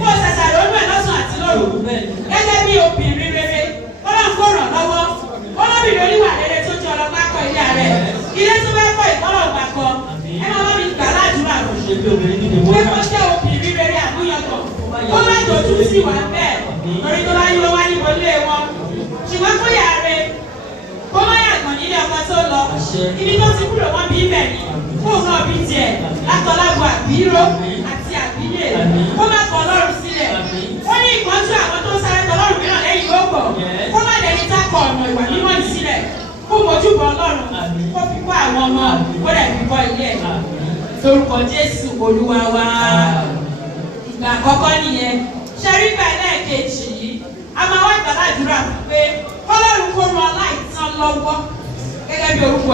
kó o ṣẹ̀ṣẹ̀ ronú ẹ̀ lọ́sàn àti lóru gẹ́gẹ́ bí obìnrin rere Ọlọ́run kó ràn lọ́wọ́ olóbìnrin oníwà rere tó jẹ́ ọlọ́pàá kọ́ ilé rẹ̀ ilé tó fẹ́ kọ́ ìkọ́lọ̀ ọ̀gbà kọ́ ẹ máa bá mi gbà ládùúrà rẹ̀ pé kó jẹ́ obìnrin rere àmúyọ̀tọ̀ kó má dojú sí wà bẹ́ẹ̀ torí tó bá yí wọ́n wá ní wọlé wọn ṣùgbọ́n kó yà rẹ̀ kó má yàgbọ̀n nílé ọkọ tó lọ ibi tó ti kúrò wọ́n bí ibẹ̀ ni fún òun náà bí tiẹ̀ látọ̀lágbọ̀ àbíró àti àbílẹ̀ kó má kọ̀ Ọlọ́run sílẹ̀ ó ní ìkọ́jú àwọn tó sáré tọ́lọ́run mìíràn lẹ́yìn yóò gbọ̀ kó má dẹni tá kọ ọ̀nà ìwà mímọ́ yìí sílẹ̀ kó mojúbọ Ọlọ́run kó fi kọ́ àwọn ọmọ kó dẹ̀ fi kọ́ ilé ẹ̀ lórúkọ Jésù Olúwa wa. Ìgbà àkọ́kọ́ nìyẹn ṣẹ́rígbà ẹlẹ́ẹ̀kejì yìí a máa wá ìgbàládùúrà pé Ọlọ́run kó ran aláìsàn lọ́wọ́ gẹ́gẹ́ bí orúkọ